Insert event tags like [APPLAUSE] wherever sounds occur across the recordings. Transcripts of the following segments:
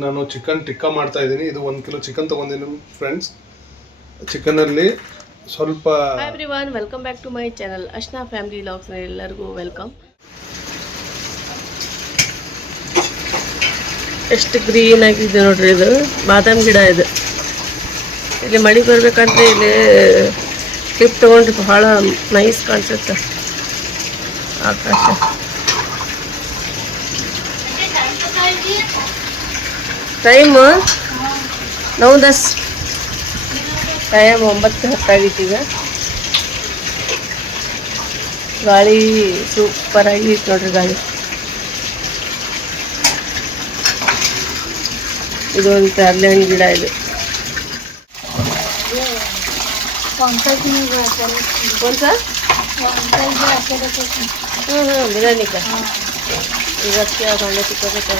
ನಾನು ಚಿಕನ್ ಟಿಕ್ಕ ಮಾಡ್ತಾ ಇದ್ದೀನಿ. ಇದು ಒಂದು ಕಿಲೋ ಚಿಕನ್ ತೊಗೊಂಡಿನಿ ಫ್ರೆಂಡ್ಸ್ ಚಿಕನಲ್ಲಿ ಸ್ವಲ್ಪ hi one welcome back to my channel Ashna family logs ಎಲ್ಲರಿಗೂ ವೆಲ್ಕಮ್ ಎಷ್ಟು ಗ್ರೀನ್ ಆಗಿದೆ ನೋಡ್ರಿ ಇದು. ಬಾದಾಮ್ ಗಿಡ ಇದು. ಇಲ್ಲಿ ಮಳೆ ಬರ್ಬೇಕಂದ್ರೆ ಇಲ್ಲಿ ಕ್ಲಿಪ್ ತಗೊಂಡ್ರೆ ಬಹಳ ನೈಸ್ ಕಾಣಿಸುತ್ತೆ. ಆಕಾಶ. ಟೈಮ್ ನೌ ದಸ್ ಟೈಮ್ ಒಂಬತ್ತು ಹತ್ತಾಗಿತ್ತು ಈಗ ಗಾಳಿ ಸೂಪರ್ ಆಗಿ ನೋಡ್ರಿ ಗಾಳಿ. ಇದು ಒಂದು ಹಣ್ಣು ಗಿಡ ಇದು. ಹ್ಞೂ ಹ್ಞೂ ಬಿರಿಯಾನಿ ಕ ಅಕ್ಕಿ ಯಾವ್ದು ಹಣ್ಣು ಸಿಕ್ಕಬೇಕಾ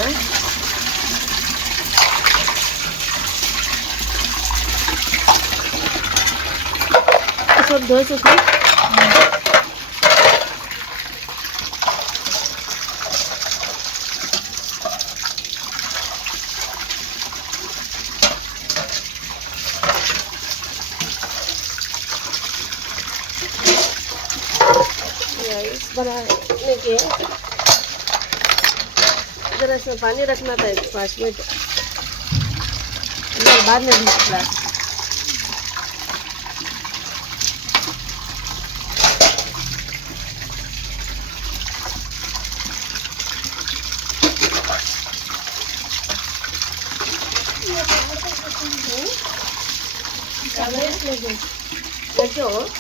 सब धो चुके। बनाने के ज़रा इसमें पानी रखना था पाँच मिनट। बाद में भी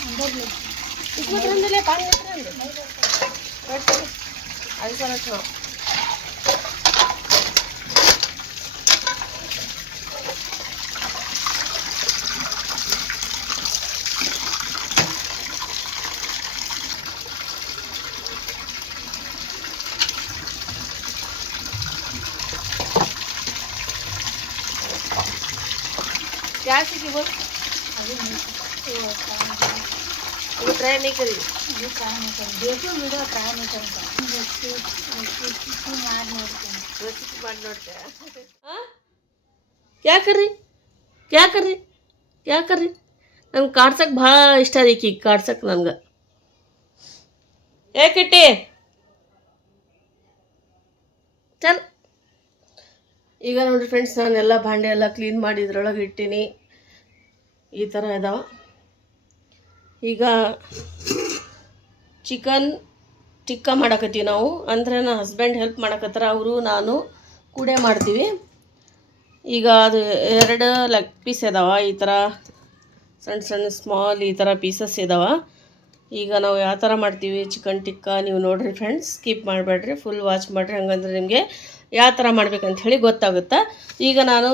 इसमें रंग ले पानी लेते रंग ટ્રાય નહીં કરી જો ટ્રાય નહીં કરી દેખ્યું ವಿಡಿಯೋ ಟ್ರಾಯ್ નહીં કરી ಯಾಕರಿ ಯಾಕರಿ ಯಾಕರಿ ನಮ್ಗೆ ಕಾಡ್ಸಕ್ಕೆ ಭಾಳ ಇಷ್ಟ ರೀ ಈಗ ಕಾಡ್ಸಕ್ಕೆ ನನ್ಗೆ ಯಾಕಿಟ್ಟಿ ಚಲ್. ಈಗ ನೋಡಿರಿ ಫ್ರೆಂಡ್ಸ್ ನಾನೆಲ್ಲ ಭಾಂಡೆ ಎಲ್ಲ ಕ್ಲೀನ್ ಮಾಡಿ ಇದ್ರೊಳಗೆ ಇಟ್ಟೀನಿ. ಈ ಥರ ಇದಾವೆ. ಈಗ ಚಿಕನ್ ಟಿಕ್ಕ ಮಾಡಕತ್ತೀವಿ ನಾವು. ಅಂದರೆ ನನ್ನ ಹಸ್ಬೆಂಡ್ ಹೆಲ್ಪ್ ಮಾಡಕತ್ತಾರ, ಅವರು, ನಾನು ಕೂಡೆ ಮಾಡ್ತೀವಿ. ಈಗ ಅದು ಎರಡು ಲೆಗ್ ಪೀಸ್ ಇದಾವ ಈ ಥರ ಸಣ್ಣ ಸಣ್ಣ ಸ್ಮಾಲ್ ಈ ಥರ ಪೀಸಸ್ ಇದಾವ. ಈಗ ನಾವು ಯಾವ ಥರ ಮಾಡ್ತೀವಿ, ಚಿಕನ್ ಟಿಕ್ಕ ನೀವು ನೋಡಿರಿ ಫ್ರೆಂಡ್ಸ್ ಸ್ಕಿಪ್ ಮಾಡಬೇಡ್ರಿ ಫುಲ್ ವಾಚ್ ಮಾಡಿರಿ. ಹಂಗಂದ್ರೆ ನಿಮಗೆ ಯಾವ ಥರ ಮಾಡ್ಬೇಕಂತ ಹೇಳಿ ಗೊತ್ತಾಗುತ್ತೆ. ಈಗ ನಾನು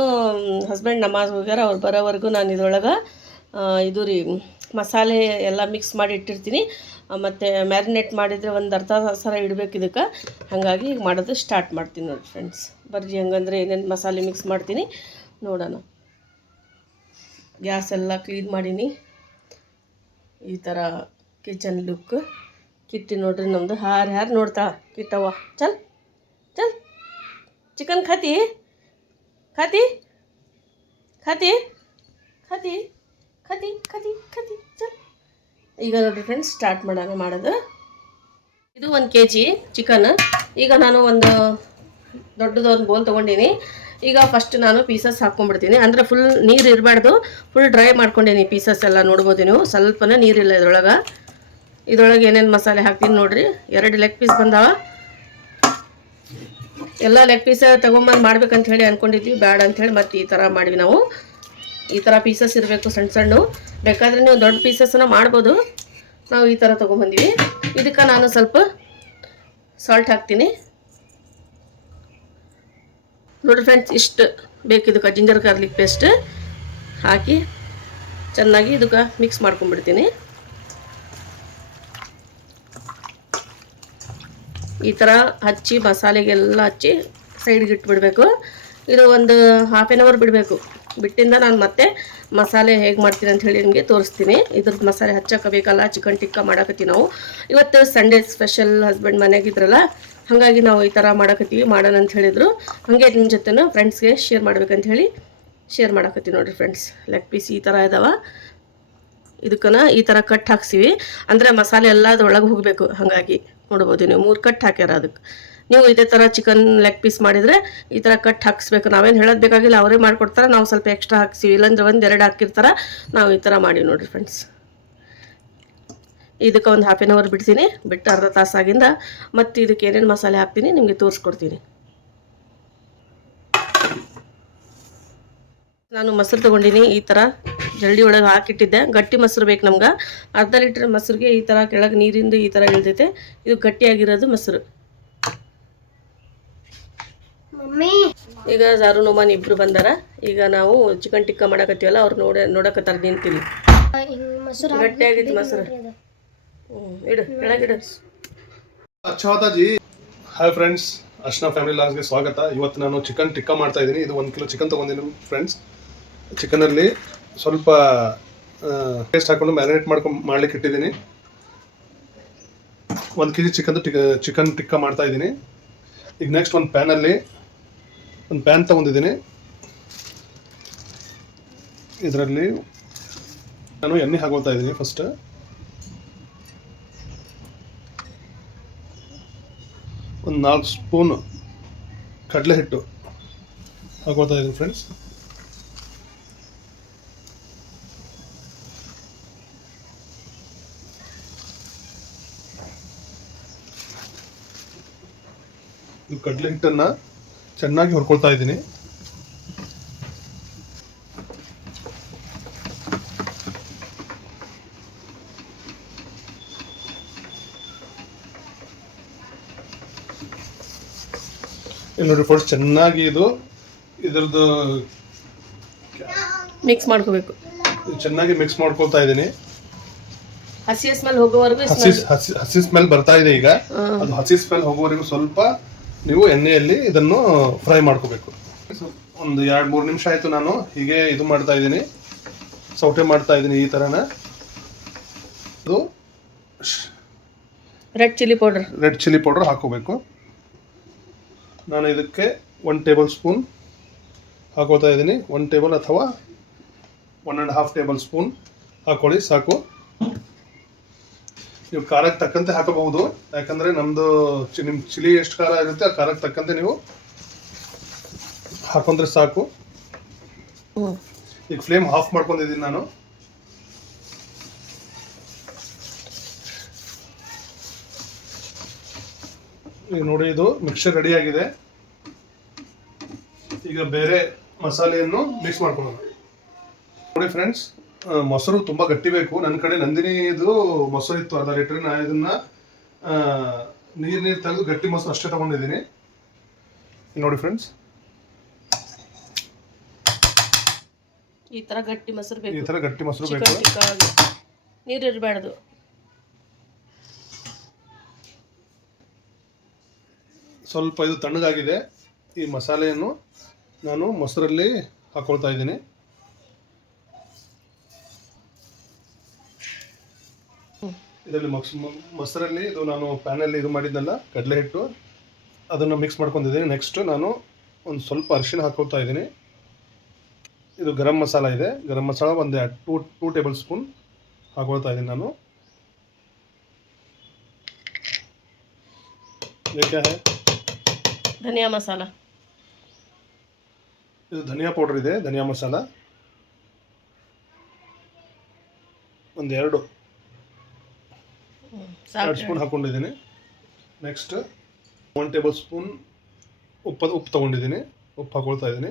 ಹಸ್ಬೆಂಡ್ ನಮಾಜ್ ಹೋಗ್ಯಾರ ಅವ್ರು ಬರೋವರೆಗೂ ನಾನು ಇದ್ರೊಳಗೆ ಇದು ರೀ ಮಸಾಲೆ ಎಲ್ಲ ಮಿಕ್ಸ್ ಮಾಡಿ ಇಟ್ಟಿರ್ತೀನಿ. ಮತ್ತು ಮ್ಯಾರಿನೇಟ್ ಮಾಡಿದರೆ ಒಂದು ಅರ್ಧ ಸರ ಇಡಬೇಕು ಇದಕ್ಕೆ. ಹಾಗಾಗಿ ಈಗ ಮಾಡೋದು ಸ್ಟಾರ್ಟ್ ಮಾಡ್ತೀನಿ ನೋಡಿ ಫ್ರೆಂಡ್ಸ್ ಬರ್ರಿ, ಹಂಗಂದ್ರೆ ಏನೇನು ಮಸಾಲೆ ಮಿಕ್ಸ್ ಮಾಡ್ತೀನಿ ನೋಡೋಣ. ಗ್ಯಾಸ್ ಎಲ್ಲ ಕ್ಲೀನ್ ಮಾಡೀನಿ. ಈ ಥರ ಕಿಚನ್ ಲುಕ್ ಕಿಟ್ಟಿ ನೋಡ್ರಿ ನಮ್ಮದು ಹಾರು ಹಾರು ನೋಡ್ತಾ? ಕಿಟ್ಟವ್ವ. ಚಲ್ ಚಲ್. ಚಿಕನ್ ಖಾತಿ? ಖಾತಿ? ಖಾತಿ? ಖಾತಿ? ಖಾತಿ ಕದಿ ಕದಿ, ಚಲ್. ಈಗ ನೋಡಿ ಫ್ರೆಂಡ್ಸ್ ಸ್ಟಾರ್ಟ್ ಮಾಡೋಣ, ಮಾಡೋದು. ಇದು ಒಂದು ಕೆ ಜಿ ಚಿಕನ್ ಈಗ ನಾನು ಒಂದು ದೊಡ್ಡದೊಂದು ಬೋಲ್ ತೊಗೊಂಡೀನಿ. ಈಗ ಫಸ್ಟ್ ನಾನು ಪೀಸಸ್ ಹಾಕ್ಕೊಂಡ್ಬಿಡ್ತೀನಿ ಅಂದರೆ ಫುಲ್ ನೀರು ಇರಬಾರ್ದು. ಫುಲ್ ಡ್ರೈ ಮಾಡ್ಕೊಂಡೀನಿ ಪೀಸಸ್ ಎಲ್ಲ ನೋಡ್ಬೋದು ನೀವು. ಸ್ವಲ್ಪನೇ ನೀರಿಲ್ಲ ಇದ್ರೊಳಗೆ. ಇದ್ರೊಳಗೆ ಏನೇನು ಮಸಾಲೆ ಹಾಕ್ತೀನಿ ನೋಡಿರಿ. ಎರಡು ಲೆಗ್ ಪೀಸ್ ಬಂದಾವ. ಎಲ್ಲ ಲೆಗ್ ಪೀಸ ತೊಗೊಂಬಂದು ಮಾಡ್ಬೇಕಂತ ಹೇಳಿ ಅಂದ್ಕೊಂಡಿದ್ವಿ ಬ್ಯಾಡ ಹೇಳಿ ಮತ್ತೆ ಈ ಥರ ಮಾಡಿವಿ ನಾವು. ಈ ಥರ ಪೀಸಸ್ ಇರಬೇಕು ಸಣ್ಣ ಸಣ್ಣ. ಬೇಕಾದರೆ ನೀವು ದೊಡ್ಡ ಪೀಸಸ್ನ ಮಾಡ್ಬೋದು. ನಾವು ಈ ಥರ ತೊಗೊಂಬಂದೀವಿ. ಇದಕ್ಕೆ ನಾನು ಸ್ವಲ್ಪ ಸಾಲ್ಟ್ ಹಾಕ್ತೀನಿ. ನೋಡಿ ಫ್ರೆಂಡ್ಸ್ ಇಷ್ಟು ಬೇಕು ಇದಕ್ಕೆ ಜಿಂಜರ್ ಗಾರ್ಲಿಕ್ ಪೇಸ್ಟ್ ಹಾಕಿ ಚೆನ್ನಾಗಿ ಇದಕ್ಕೆ ಮಿಕ್ಸ್ ಮಾಡ್ಕೊಂಡ್ಬಿಡ್ತೀನಿ. ಈ ಥರ ಹಚ್ಚಿ ಮಸಾಲೆಗೆಲ್ಲ ಹಚ್ಚಿ ಸೈಡ್ಗೆ ಇಟ್ಬಿಡಬೇಕು. ಇದು ಒಂದು ಹಾಫ್ ಆನ್ ಅವರ್ ಬಿಡಬೇಕು. ಬಿಟ್ಟಿಂದ ನಾನು ಮತ್ತೆ ಮಸಾಲೆ ಹೇಗೆ ಮಾಡ್ತೀನಿ ಅಂತ ಹೇಳಿ ನಿಮಗೆ ತೋರಿಸ್ತೀನಿ. ಇದ್ರದ್ದು ಮಸಾಲೆ ಹಚ್ಚಕ್ಕೆ ಚಿಕನ್ ಟಿಕ್ಕ ಮಾಡಕತ್ತೀವಿ ನಾವು. ಇವತ್ತು ಸಂಡೇ ಸ್ಪೆಷಲ್ ಹಸ್ಬೆಂಡ್ ಮನೆಯಾಗಿದ್ರಲ್ಲ ಹಾಗಾಗಿ ನಾವು ಈ ಥರ ಮಾಡಕತ್ತೀವಿ, ಮಾಡೋಣ ಅಂತ ಹೇಳಿದರು. ಹಾಗೆ ನಿಮ್ಮ ಜೊತೆನೂ ಫ್ರೆಂಡ್ಸ್ಗೆ ಶೇರ್ ಮಾಡ್ಬೇಕಂತ ಹೇಳಿ ಶೇರ್ ಮಾಡಕತ್ತೀವಿ ನೋಡಿರಿ ಫ್ರೆಂಡ್ಸ್ ಲೆಗ್ ಪೀಸ್ ಈ ಥರ ಇದಾವ. ಇದಕ್ಕನ ಈ ಥರ ಕಟ್ ಹಾಕ್ಸಿವಿ. ಅಂದರೆ ಮಸಾಲೆ ಎಲ್ಲ ಅದ್ರೊಳಗೆ ಹೋಗಬೇಕು, ಹಾಗಾಗಿ ನೋಡ್ಬೋದು ನೀವು. ಮೂರು ಕಟ್ ಹಾಕ್ಯಾರ ಅದಕ್ಕೆ ನೀವು ಇದೇ ಥರ ಚಿಕನ್ ಲೆಗ್ ಪೀಸ್ ಮಾಡಿದರೆ ಈ ಥರ ಕಟ್ ಹಾಕಿಸ್ಬೇಕು. ನಾವೇನು ಹೇಳೋದು ಬೇಕಾಗಿಲ್ಲ, ಅವರೇ ಮಾಡಿಕೊಡ್ತಾರೆ. ನಾವು ಸ್ವಲ್ಪ ಎಕ್ಸ್ಟ್ರಾ ಹಾಕ್ಸಿವಿ. ಇಲ್ಲಾಂದ್ರೆ ಒಂದು ಎರಡು ಹಾಕಿರ್ತಾರೆ. ನಾವು ಈ ಥರ ಮಾಡಿ ನೋಡಿರಿ ಫ್ರೆಂಡ್ಸ್ ಇದಕ್ಕೆ ಒಂದು ಹಾಫ್ ಆನ್ ಅವರ್ ಬಿಡ್ತೀನಿ. ಬಿಟ್ಟು ಅರ್ಧ ತಾಸಾಗಿಂದ ಮತ್ತು ಇದಕ್ಕೆ ಏನೇನು ಮಸಾಲೆ ಹಾಕ್ತೀನಿ ನಿಮಗೆ ತೋರಿಸ್ಕೊಡ್ತೀನಿ. ನಾನು ಮೊಸರು ತೊಗೊಂಡಿನಿ, ಈ ಥರ ಜಲ್ಡಿ ಒಳಗೆ ಹಾಕಿಟ್ಟಿದ್ದೆ. ಗಟ್ಟಿ ಮೊಸರು ಬೇಕು ನಮ್ಗೆ. ಅರ್ಧ ಲೀಟ್ರ್ ಮೊಸರಿಗೆ ಈ ಥರ ಕೆಳಗೆ ನೀರಿಂದ ಈ ಥರ ಇಳ್ದೈತೆ ಇದು ಗಟ್ಟಿಯಾಗಿರೋದು ಮೊಸರು. ಈಗ ಜಾರು ನೋಮಾನ್ ಇಬ್ರು ಬಂದಾರ. ಈಗ ನಾವು ಚಿಕನ್ ಟಿಕ್ಕ ಮಾಡಕತ್ತೀವಲ್ಲ ಅವ್ರು ನೋಡ ನೋಡಕತ್ತಾರ ನಿಂತಿಲ್ಲ ಗಟ್ಟಿಯಾಗಿತ್ತು ಮೊಸರು ಇಡು ಕೆಳಗಿಡು. ಅಚ್ಚಾತಾಜಿ ಜಿ ಹಾಯ್ ಫ್ರೆಂಡ್ಸ್ ಅರ್ಶನಾ ಫ್ಯಾಮಿಲಿ ಲಾಸ್ಗೆ ಸ್ವಾಗತ. ಇವತ್ತು ನಾನು ಚಿಕನ್ ಟಿಕ್ಕಾ ಮಾಡ್ತಾ ಇದ್ದೀನಿ. ಇದು ಒಂದು ಕಿಲೋ ಚಿಕನ್ ತೊಗೊಂಡಿದ್ದೀನಿ ಫ್ರೆಂಡ್ಸ್ ಚಿಕನಲ್ಲಿ ಸ್ವಲ್ಪ ಟೇಸ್ಟ್ ಹಾಕೊಂಡು ಮ್ಯಾರಿನೇಟ್ ಮಾಡ್ಕೊಂಡು ಮಾಡ್ಲಿಕ್ಕೆ ಇಟ್ಟಿದ್ದೀನಿ. ಒಂದು K G chicken tikka chicken tikka ಮಾಡ್ತಾ ಇದ್ದೀನಿ. ಈಗ ನೆಕ್ಸ್ಟ್ ಒಂದು ಪ್ಯಾನಲ್ಲಿ ಒಂದು ಪ್ಯಾನ್ ತಗೊಂಡಿದ್ದೀನಿ. ಇದರಲ್ಲಿ ನಾನು ಎಣ್ಣೆ ಹಾಕೋತಾ ಇದ್ದೀನಿ ಫಸ್ಟ್ ಒಂದು ನಾಲ್ಕು ಸ್ಪೂನ್ ಕಡಲೆ ಹಿಟ್ಟು ಹಾಕೊಳ್ತಾ ಇದ್ದೀನಿ ಫ್ರೆಂಡ್ಸ್ ಇದು ಕಡಲೆ ಹಿಟ್ಟನ್ನು ಚೆನ್ನಾಗಿ ಹೊರ್ಕೊಳ್ತಾ ಇದ್ದೀನಿ. ಇಲ್ಲಿ ನೋಡಿ ಫಸ್ಟ್ ಚೆನ್ನಾಗಿ ಇದು ಇದರದ್ದು ಮಿಕ್ಸ್ ಮಾಡ್ಕೋಬೇಕು. ಚೆನ್ನಾಗಿ ಮಿಕ್ಸ್ ಮಾಡ್ಕೊಳ್ತಾ ಇದ್ದೀನಿ. ಹಸಿ ಸ್ಮೆಲ್ ಹೋಗೋವರೆಗೂ ಹಸಿ ಹಸಿ ಸ್ಮೆಲ್ ಬರ್ತಾ ಇದೆ ಈಗ. ಅದು ಹಸಿ ಸ್ಮೆಲ್ ಹೋಗೋವರೆಗೂ ಸ್ವಲ್ಪ ನೀವು ಎಣ್ಣೆಯಲ್ಲಿ ಇದನ್ನು ಫ್ರೈ ಮಾಡ್ಕೋಬೇಕು. ಒಂದು ಎರಡು ಮೂರು ನಿಮಿಷ ಆಯಿತು ನಾನು. ಹೀಗೆ ಇದು ಮಾಡ್ತಾ ಇದ್ದೀನಿ. ಸೌಟೆ ಮಾಡ್ತಾ ಇದ್ದೀನಿ ಈ ಥರನ ಇದು red chilli powder red chilli powder ಹಾಕೋಬೇಕು. ನಾನು ಇದಕ್ಕೆ ಒನ್ ಟೇಬಲ್ ಸ್ಪೂನ್ ಹಾಕೋತಾ ಇದ್ದೀನಿ. ಒನ್ ಟೇಬಲ್ ಅಥವಾ one and half tablespoon ಹಾಕೊಳ್ಳಿ ಸಾಕು. ನೀವು ಖಾರಕ್ಕೆ ತಕ್ಕಂತೆ ಹಾಕಬಹುದು. ಯಾಕಂದರೆ ನಮ್ಮದು ಚಿ ನಿಮ್ಮ ಚಿಲಿ ಎಷ್ಟು ಖಾರ ಇರುತ್ತೆ ಆ ಖಾರಕ್ಕೆ ತಕ್ಕಂತೆ ನೀವು ಹಾಕೊಂಡ್ರೆ ಸಾಕು. ಈಗ ಫ್ಲೇಮ್ ಆಫ್ ಮಾಡ್ಕೊಂಡಿದ್ದೀನಿ ನಾನು. ಈಗ ನೋಡಿ ಇದು ಮಿಕ್ಸರ್ ರೆಡಿ ಆಗಿದೆ. ಈಗ ಬೇರೆ ಮಸಾಲೆಯನ್ನು ಮಿಕ್ಸ್ ಮಾಡ್ಕೊಳ್ಳೋಣ. ನೋಡಿ ಫ್ರೆಂಡ್ಸ್ ಮೊಸರು ತುಂಬ ಗಟ್ಟಿ ಬೇಕು. ನನ್ನ ಕಡೆ ನಂದಿನಿ ಇದು ಮೊಸರು ಇತ್ತು ಅರ್ಧ ಲೀಟ್ರ್. ನಾನು ಇದನ್ನ ನೀರು ನೀರು ತೆಗೆದು ಗಟ್ಟಿ ಮೊಸರು ಅಷ್ಟೇ ತಗೊಂಡಿದ್ದೀನಿ. ನೋಡಿ ಫ್ರೆಂಡ್ಸ್ ಈ ಥರ ಗಟ್ಟಿ ಮೊಸರು ಈ ತರ ಥರ ಗಟ್ಟಿ ಮೊಸರು ಬೇಕು. ನೀರು ಇರಬಾರ್ದು. ಸ್ವಲ್ಪ ಇದು ತಣ್ಣಗಾಗಿದೆ. ಈ ಮಸಾಲೆಯನ್ನು ನಾನು ಮೊಸರಲ್ಲಿ ಹಾಕೊಳ್ತಾ ಇದ್ದೀನಿ. ಇದರಲ್ಲಿ ಮಕ್ಸ್ ಮೊಸರಲ್ಲಿ ಇದು ನಾನು ಪ್ಯಾನಲ್ಲಿ ಇದು ಮಾಡಿದ್ದೆಲ್ಲ ಕಡಲೆ ಹಿಟ್ಟು ಅದನ್ನು ಮಿಕ್ಸ್ ಮಾಡ್ಕೊಂಡಿದ್ದೀನಿ. ನೆಕ್ಸ್ಟು ನಾನು ಒಂದು ಸ್ವಲ್ಪ ಅರಿಶಿಣ ಹಾಕೊಳ್ತಾ ಇದ್ದೀನಿ. ಇದು ಗರಂ ಮಸಾಲ ಇದೆ. ಗರಂ ಮಸಾಲ ಒಂದು ಟೂ ಟೂ ಟೇಬಲ್ ಸ್ಪೂನ್ ಹಾಕೊಳ್ತಾ ಇದ್ದೀನಿ ನಾನು. ಧನಿಯಾ ಮಸಾಲ. ಇದು ಧನಿಯಾ ಪೌಡರ್ ಇದೆ ಧನಿಯಾ ಮಸಾಲ. ಒಂದೆರಡು ಎರಡು ಸ್ಪೂನ್ ಹಾಕೊಂಡಿದ್ದೀನಿ ನೆಕ್ಸ್ಟ್ ಒನ್ ಟೇಬಲ್ ಸ್ಪೂನ್ ಉಪ್ಪು ಉಪ್ಪು ತೊಗೊಂಡಿದ್ದೀನಿ. ಉಪ್ಪು ಹಾಕೊಳ್ತಾ ಇದ್ದೀನಿ.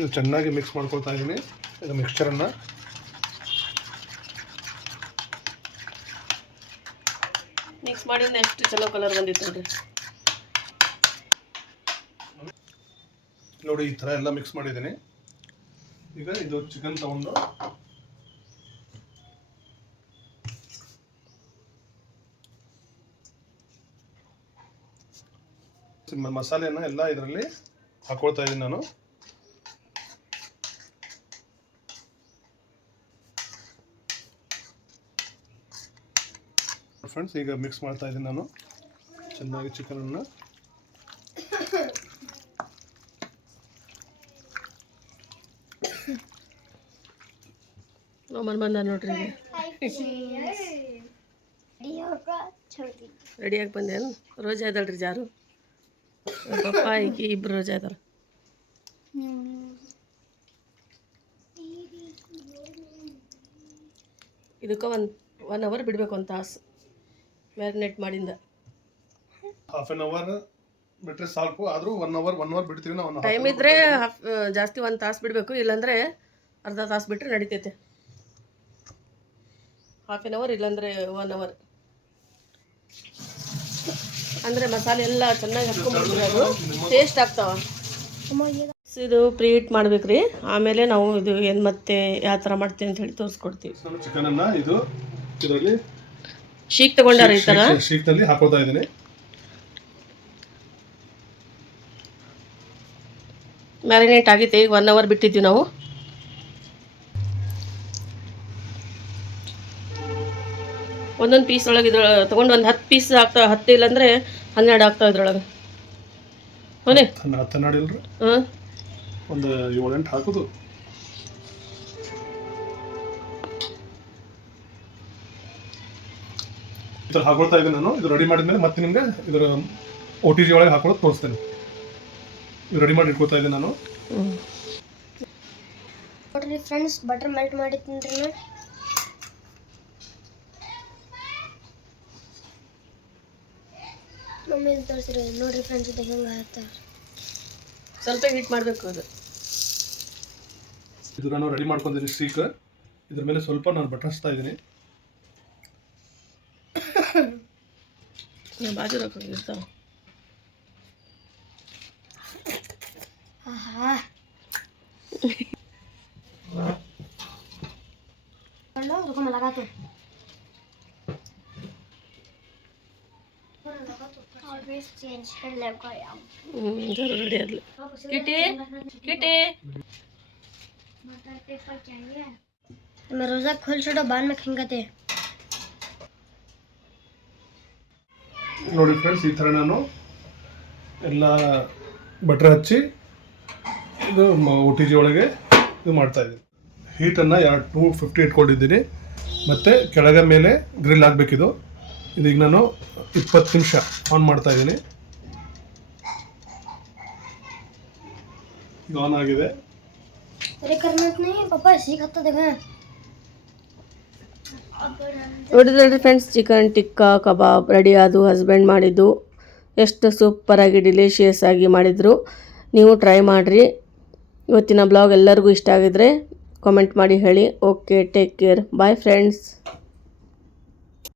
ಇದು ಚೆನ್ನಾಗಿ ಮಿಕ್ಸ್ ಮಾಡ್ಕೊಳ್ತಾ ಇದ್ದೀನಿ. ಇದು ಮಿಕ್ಸ್ಚರನ್ನು ಮಿಕ್ಸ್ ಮಾಡಿದ ಎಷ್ಟು ಚಲೋ ಕಲರ್ ಬಂದಿತ್ತು ನೋಡ್ರಿ. ನೋಡಿ ಈ ಥರ ಎಲ್ಲ ಮಿಕ್ಸ್ ಮಾಡಿದ್ದೀನಿ. ಈಗ ಇದು ಚಿಕನ್ ತಗೊಂಡು ಮ- ಮಸಾಲೆನ ಎಲ್ಲ ಇದರಲ್ಲಿ ಹಾಕೊಳ್ತಾ ಇದ್ದೀನಿ ನಾನು. ಫ್ರೆಂಡ್ಸ್ ಈಗ ಮಿಕ್ಸ್ ಮಾಡ್ತಾ ಇದ್ದೀನಿ ನಾನು. ಚೆನ್ನಾಗಿ ಚಿಕನನ್ನು. ನೋಡಿ ಬಂದ ನೋಡ್ರಿ ರೆಡಿಯಾಗಿ ಬಂದೇನು ರೋಜಾ ಇದ್ದಾಳ್ರಿ ಜಾರು. ಪಪ್ಪ ಈಕಿ ಇಬ್ರು ರೋಜಾ ಇದಾರ ಇದಕ್ಕೆ ಒಂದು ಒನ್ ಅವರ್ ಬಿಡಬೇಕು ಒಂದು ತಾಸು ಮ್ಯಾರಿನೇಟ್ ಮಾಡಿಂದ. ಹಾಫ್ ಆನ್ ಅವರ್ ಬಿಟ್ರೆ ಸಾಕು ಆದರೂ ಒನ್ ಅವರ್ ಒನ್ ಅವರ್ ಬಿಡ್ತೀವಿ ನಾವು ಟೈಮ್ ಇದ್ದರೆ ಹಾಫ್ ಜಾಸ್ತಿ ಒಂದು ತಾಸು ಬಿಡಬೇಕು ಇಲ್ಲಾಂದರೆ ಅರ್ಧ ತಾಸು ಬಿಟ್ಟರೆ ನಡಿತೈತೆ. ಹಾಫ್ ಆನ್ ಅವರ್ ಇಲ್ಲಾಂದರೆ ಒನ್ ಅವರ್ ಅಂದರೆ ಮಸಾಲೆ ಎಲ್ಲ ಚೆನ್ನಾಗಿ ಹಚ್ಕೊಂಡ್ಬಿಡ್ತೀವಿ ಅದು. ಟೇಸ್ಟ್ ಆಗ್ತಾವ. ಇದು ಪ್ರೀ ಹೀಟ್ ಮಾಡ್ಬೇಕ್ರಿ. ಆಮೇಲೆ ನಾವು ಇದು ಏನು ಮತ್ತೆ ಯಾವ ಥರ ಮಾಡ್ತೀವಿ ಅಂತ ಹೇಳಿ ತೋರಿಸ್ಕೊಡ್ತೀವಿ. ನಾನು ಚಿಕನನ್ನು ಇದು ಇದರಲ್ಲಿ ಶೀಕ್ ತಗೊಂಡಾರ ಈ ಥರ ಶೀಕ್ನಲ್ಲಿ ಹಾಕೋತಾ ಇದ್ದೀನಿ. ಮ್ಯಾರಿನೇಟ್ ಆಗಿತ್ತು ಈಗ ಒನ್ ಅವರ್ ಬಿಟ್ಟಿದ್ವಿ ನಾವು. ಒಂದೊಂದು ಪೀಸ್ ಒಳಗೆ ಇದ್ರ ತೊಗೊಂಡು ಒಂದು ಹತ್ತು ಪೀಸ್ ಆಗ್ತಾ ಹತ್ತು ಇಲ್ಲಾಂದರೆ ಹನ್ನೆರಡು ಆಗ್ತಾವೆ ಇದ್ರೊಳಗೆ. ಹೋನೆ ಹತ್ತು ಹನ್ನೆರಡು ಇಲ್ರಿ? ಹಾಂ. ಒಂದು ಏಳೆಂಟು ಹಾಕೋದು. ಇದ್ರ ಹಾಕೊಳ್ತಾ ಇದ್ದೀನಿ ನಾನು. ಇದು ರೆಡಿ ಮಾಡಿದ್ಮೇಲೆ ಮತ್ತೆ ನಿಮಗೆ ಇದರ ಓ ಟಿ ಜಿ ಒಳಗೆ ಹಾಕೊಳ್ಳೋದು ತೋರಿಸ್ತೇನೆ. ಇದು ರೆಡಿ ಮಾಡಿ ಇಟ್ಕೊತಾ ಇದ್ದೀನಿ ನಾನು. ನೋಡ್ರಿ ಫ್ರೆಂಡ್ಸ್ ಬಟರ್ ಮೆಲ್ಟ್ ಮಾಡಿ ನೋಡಿ ಮಮ್ಮಿ ಇಲ್ಲಿ ತೋರಿಸ್ರಿ ನೋಡ್ರಿ ಫ್ರೆಂಡ್ಸ್ ಇದು ಹೆಂಗೆ ಆಯ್ತು? ಸ್ವಲ್ಪ ಹೀಟ್ ಮಾಡಬೇಕು ಅದು. ಇದು ನಾನು ರೆಡಿ ಮಾಡ್ಕೊಂಡಿದ್ದೀನಿ ಸೀಕ್ ಇದ್ರ ಮೇಲೆ ಸ್ವಲ್ಪ ನಾನು ಬಟರ್ ಹಚ್ತಾ ಇದ್ದೀನಿ. ನಾ ಬಾಜು ಇರ್ತಾವ ಆಹಾ. [LAUGHS] मैं रोजा खोल छोड़ो बाद में खेंगते ನೋಡಿ ಫ್ರೆಂಡ್ಸ್ ಈ ಥರ ನಾನು ಎಲ್ಲ ಬಟರ್ ಹಚ್ಚಿ ಇದು ಒ ಟಿ ಜಿ ಒಳಗೆ ಇದು ಮಾಡ್ತಾ ಇದ್ದೀನಿ ಹೀಟನ್ನು ಎರಡು ಟೂ ಫಿಫ್ಟಿ ಇಟ್ಕೊಂಡಿದ್ದೀನಿ ಮತ್ತು ಕೆಳಗೆ ಮೇಲೆ ಗ್ರಿಲ್ ಆಗಬೇಕಿದು ಇದೀಗ ನಾನು ಇಪ್ಪತ್ತು ನಿಮಿಷ ಆನ್ ಮಾಡ್ತಾ ಇದ್ದೀನಿ. ಆನ್ ಆಗಿದೆ. ನೋಡಿದ್ರೆ friends chicken tikka kebab ready ಆದು ಹಸ್ಬೆಂಡ್ ಮಾಡಿದ್ದು. ಎಷ್ಟು ಸೂಪರಾಗಿ ಡಿಲಿಷಿಯಸ್ ಆಗಿ ಮಾಡಿದರು. ನೀವು ಟ್ರೈ ಮಾಡಿರಿ. ಇವತ್ತಿನ ಬ್ಲಾಗ್ ಎಲ್ಲರಿಗೂ ಇಷ್ಟ ಆಗಿದ್ರೆ ಕಾಮೆಂಟ್ ಮಾಡಿ ಹೇಳಿ. Okay take care bye friends